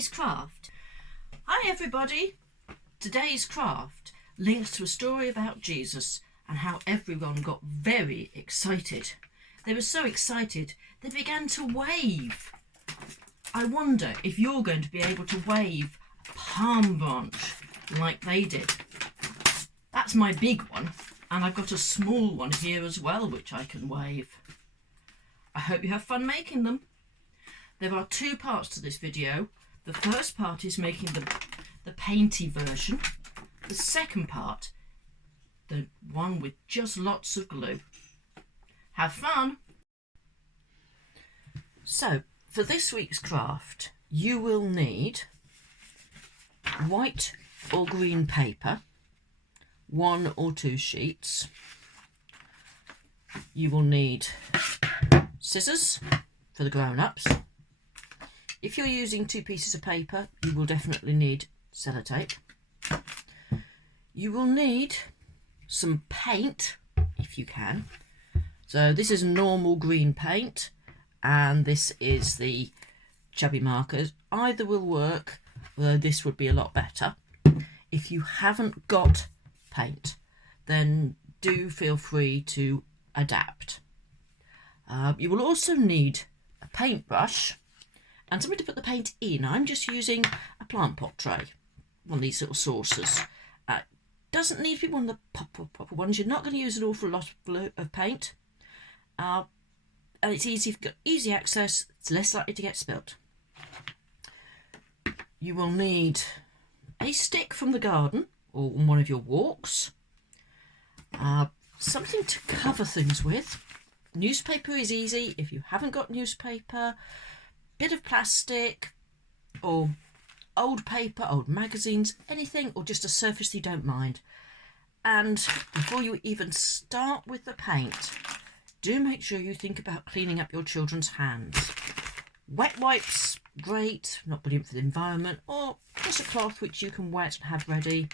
today's craft. Hi everybody! Today's craft links to a story about Jesus and how everyone got very excited. They were so excited they began to wave. I wonder if you're going to be able to wave a palm branch like they did. That's my big one, and I've got a small one here as well which I can wave. I hope you have fun making them. There are two parts to this video. The first part is making the painty version. The second part, the one with just lots of glue. Have fun! So, for this week's craft, you will need white or green paper, 1 or 2 sheets. You will need scissors for the grown-ups. If you're using 2 pieces of paper, you will definitely need sellotape. You will need some paint, if you can. So this is normal green paint, and this is the chubby markers. Either will work, although this would be a lot better. If you haven't got paint, then do feel free to adapt. You will also need a paintbrush and something to put the paint in. I'm just using a plant pot tray, one of these little saucers. Doesn't need to be one of the proper ones. You're not going to use an awful lot of paint. And it's easy, if you've got easy access, it's less likely to get spilt. You will need a stick from the garden or on one of your walks. Something to cover things with. Newspaper is easy. If you haven't got newspaper, bit of plastic or old paper, old magazines, anything, or just a surface you don't mind. And before you even start with the paint, do make sure you think about cleaning up your children's hands. Wet wipes, great, not brilliant for the environment, or just a cloth which you can wet and have ready,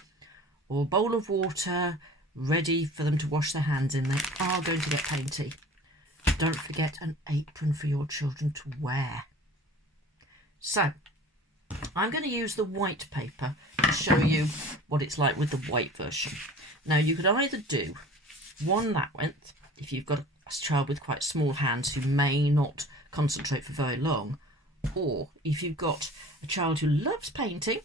or a bowl of water ready for them to wash their hands in. They are going to get painty. Don't forget an apron for your children to wear. So, I'm going to use the white paper to show you what it's like with the white version. Now, you could either do one that length, if you've got a child with quite small hands who may not concentrate for very long, or if you've got a child who loves painting,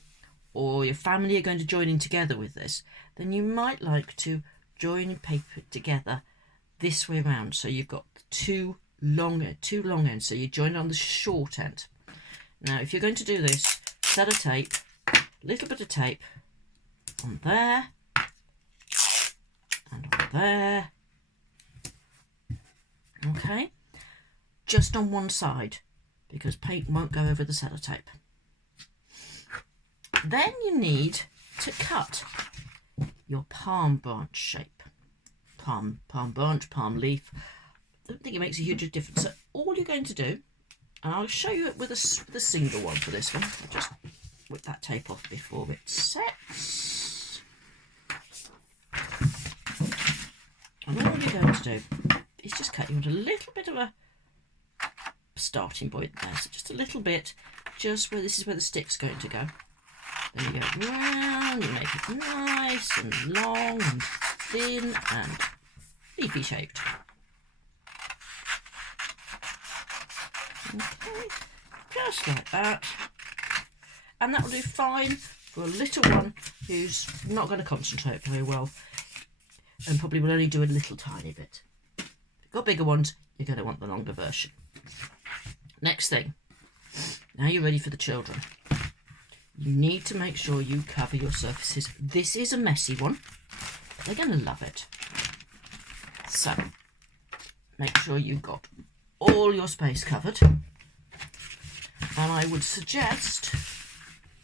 or your family are going to join in together with this, then you might like to join paper together this way around. So you've got two long ends, so you join on the short end. Now, if you're going to do this, sellotape, a little bit of tape on there and on there. Okay, just on one side because paint won't go over the sellotape. Then you need to cut your palm branch shape. Palm branch, palm leaf. I don't think it makes a huge difference. So all you're going to do, and I'll show you it with the single one for this one. I'll just whip that tape off before it sets. And all you're going to do is just cut. You want a little bit of a starting point there, so just a little bit, just where this is where the stick's going to go. Then you go round, you make it nice and long and thin and leafy shaped. Okay, just like that. And that will do fine for a little one who's not going to concentrate very well and probably will only do a little tiny bit. If you've got bigger ones, you're going to want the longer version. Next thing, now you're ready for the children. You need to make sure you cover your surfaces. This is a messy one, but they're going to love it. So, make sure you've got all your space covered. And I would suggest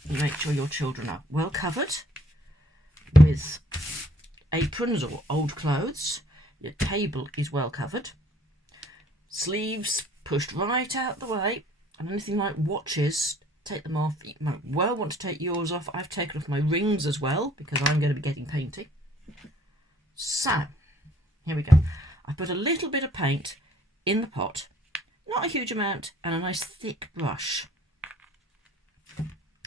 you make sure your children are well covered with aprons or old clothes. Your table is well covered. Sleeves pushed right out the way. And anything like watches, take them off. You might well want to take yours off. I've taken off my rings as well because I'm going to be getting painty. So, here we go. I put a little bit of paint in the pot, not a huge amount, and a nice thick brush.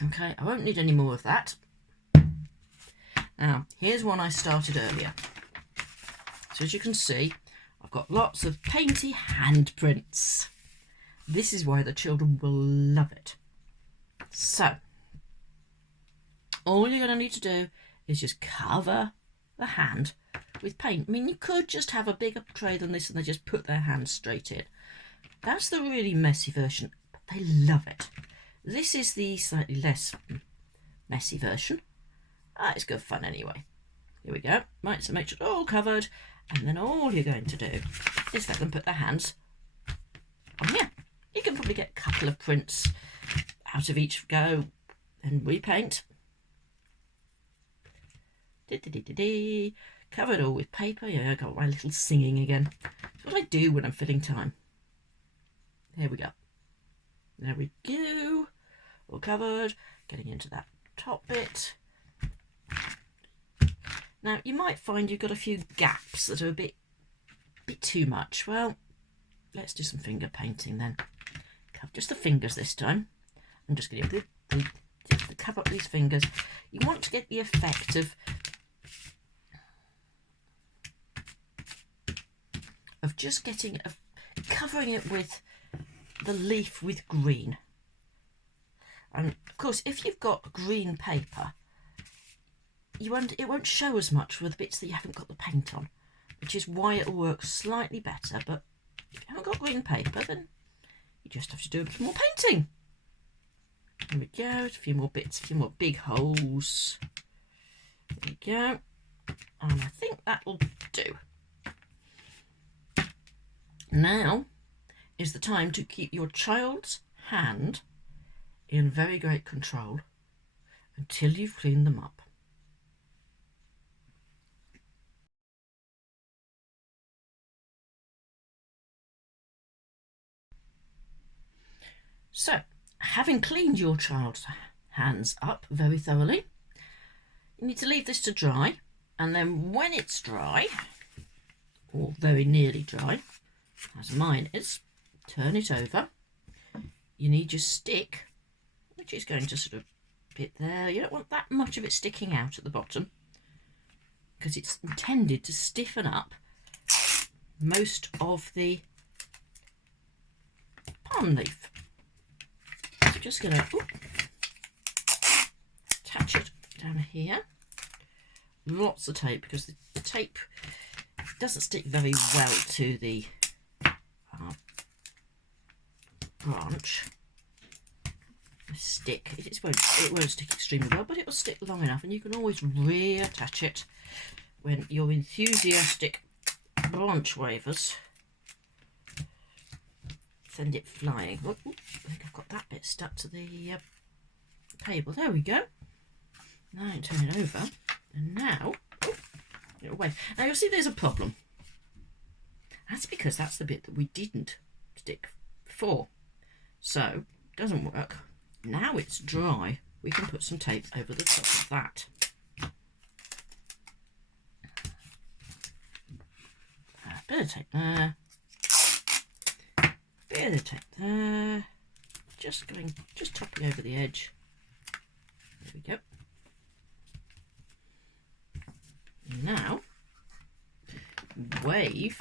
Okay, I won't need any more of that. Now, here's one I started earlier. So as you can see, I've got lots of painty handprints. This is why the children will love it. So, all you're going to need to do is just cover the hand with paint. I mean, you could just have a bigger tray than this and they just put their hand straight in. That's the really messy version, but they love it. This is the slightly less messy version. It's good fun anyway. Here we go. Right, so make sure it's all covered, and then all you're going to do is let them put their hands on here. You can probably get a couple of prints out of each go and repaint. Cover it all with paper. Yeah, I got my little singing again. It's what I do when I'm filling time. There we go. There we go. All covered. Getting into that top bit. Now, you might find you've got a few gaps that are a bit too much. Well, let's do some finger painting then. Just the fingers this time. I'm just going to cover up these fingers. You want to get the effect of just covering it with the leaf with green. And of course, if you've got green paper, it won't show as much with the bits that you haven't got the paint on, which is why it'll work slightly better. But if you haven't got green paper, then you just have to do a bit more painting. There we go, a few more bits, a few more big holes. There we go. And I think that'll do. Now is the time to keep your child's hand in very great control until you've cleaned them up. So, having cleaned your child's hands up very thoroughly, you need to leave this to dry, and then when it's dry, or very nearly dry, as mine is, turn it over. You need your stick, which is going to sort of fit there. You don't want that much of it sticking out at the bottom, because it's intended to stiffen up most of the palm leaf. So just going to attach it down here. Lots of tape, because the tape doesn't stick very well to the branch. Stick. It won't stick extremely well, but it will stick long enough, and you can always reattach it when your enthusiastic branch wavers send it flying. Oh, I think I've got that bit stuck to the table. There we go. Now I turn it over, and now it'll wave. Now you'll see there's a problem. That's because that's the bit that we didn't stick before, so it doesn't work. Now it's dry, we can put some tape over the top of that. A bit of tape there, bit of tape there, just topping over the edge. There we go. Now wave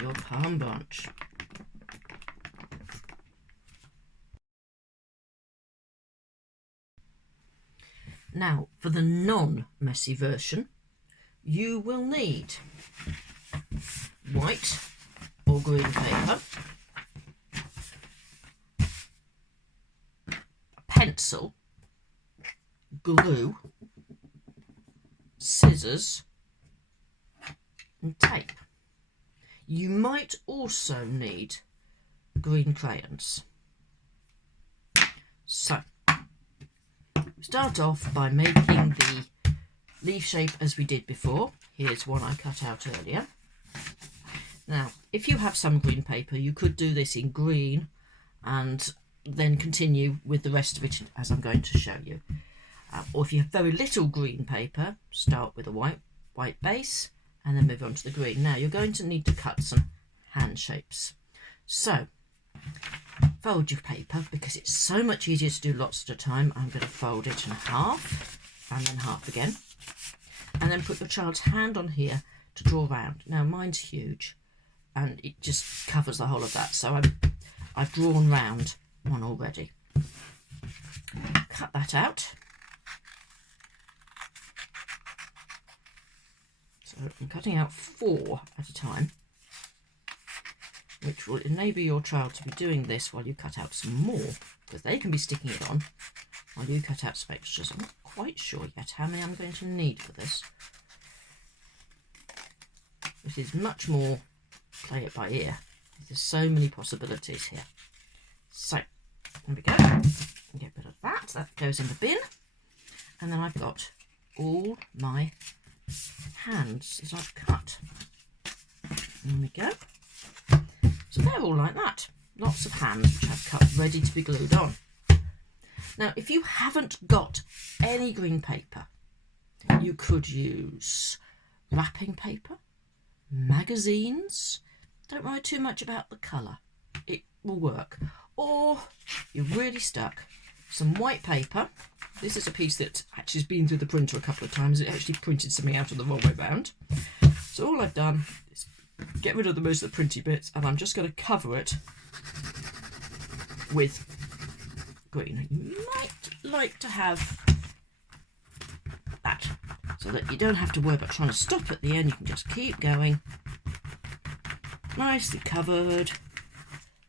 your palm branch. Now, for the non-messy version, you will need white or green paper, a pencil, glue, scissors, and tape. You might also need green crayons. So, start off by making the leaf shape as we did before. Here's one I cut out earlier. Now, if you have some green paper, you could do this in green and then continue with the rest of it as I'm going to show you. Or if you have very little green paper, start with a white base and then move on to the green. Now, you're going to need to cut some hand shapes. So, fold your paper, because it's so much easier to do lots at a time, I'm going to fold it in half and then half again, and then put your child's hand on here to draw round. Now mine's huge and it just covers the whole of that, so I've drawn round one already. Cut that out. So I'm cutting out 4 at a time, which will enable your child to be doing this while you cut out some more, because they can be sticking it on while you cut out some extras. I'm not quite sure yet how many I'm going to need for this. It is much more play it by ear. There's so many possibilities here. So there we go. Get rid of that. That goes in the bin. And then I've got all my hands that I've cut. There we go. So they're all like that. Lots of hands which I've cut ready to be glued on. Now, if you haven't got any green paper, you could use wrapping paper, magazines. Don't worry too much about the colour. It will work. Or you're really stuck, some white paper. This is a piece that actually has been through the printer a couple of times. It actually printed something out of the wrong way round. So all I've done is get rid of the most of the printy bits, and I'm just going to cover it with green. You might like to have that, so that you don't have to worry about trying to stop at the end. You can just keep going. Nicely covered.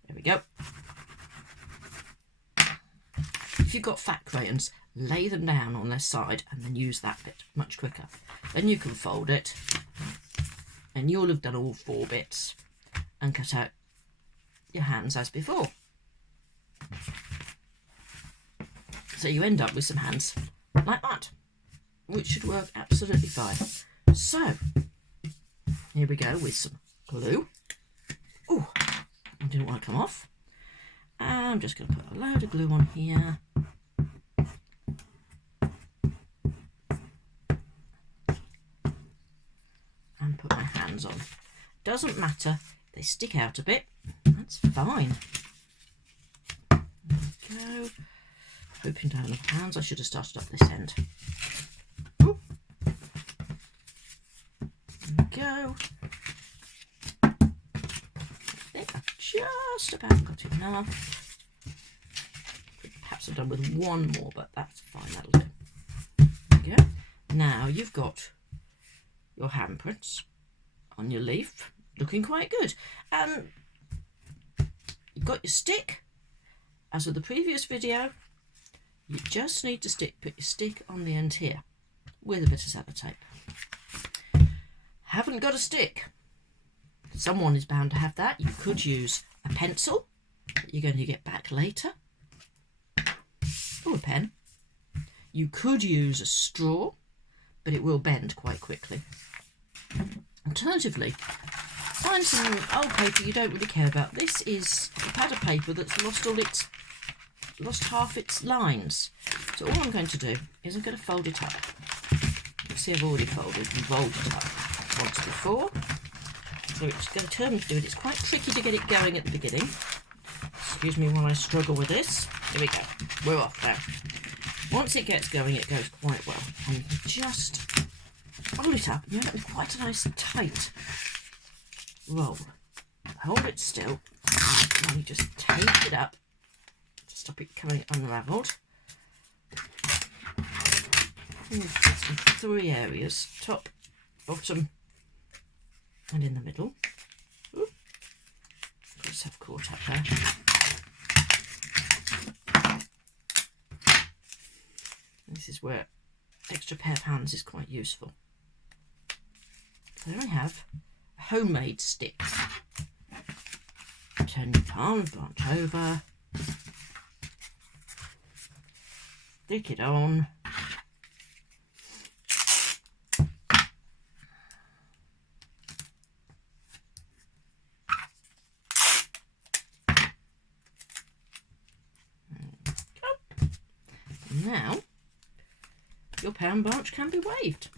There we go. If you've got fat crayons, lay them down on their side and then use that bit much quicker. Then you can fold it and you'll have done all 4 bits and cut out your hands as before. So you end up with some hands like that, which should work absolutely fine. So here we go with some glue. Oh, I didn't want to come off. I'm just going to put a load of glue on here. And put my hands on. Doesn't matter if they stick out a bit, that's fine. There we go. Hoping down enough hands. I should have started up this end. Ooh. There we go. I think I've just about got enough. Perhaps I've done with one more, but that's fine, that'll do. There we go. Now you've got your handprints on your leaf, looking quite good. And you've got your stick. As with the previous video, you just need to put your stick on the end here with a bit of sellotape. Haven't got a stick? Someone is bound to have that. You could use a pencil that you're going to get back later, or a pen. You could use a straw, but it will bend quite quickly. Alternatively, find some old paper you don't really care about. This is a pad of paper that's lost half its lines. So all I'm going to do is I'm going to fold it up. You see I've already folded and rolled it up once before. So it's going to turn to do it. It's quite tricky to get it going at the beginning. Excuse me while I struggle with this. Here we go. We're off now. Once it gets going, it goes quite well. And you can just roll it up and you end up with quite a nice tight roll. Hold it still and you just tape it up to stop it coming unravelled. And you've got some 3 areas: top, bottom and in the middle. Ooh, got yourself caught up there. This is where extra pair of hands is quite useful. So there we have a homemade stick. Turn your palm branch over, stick it on. Now your palm branch can be waved.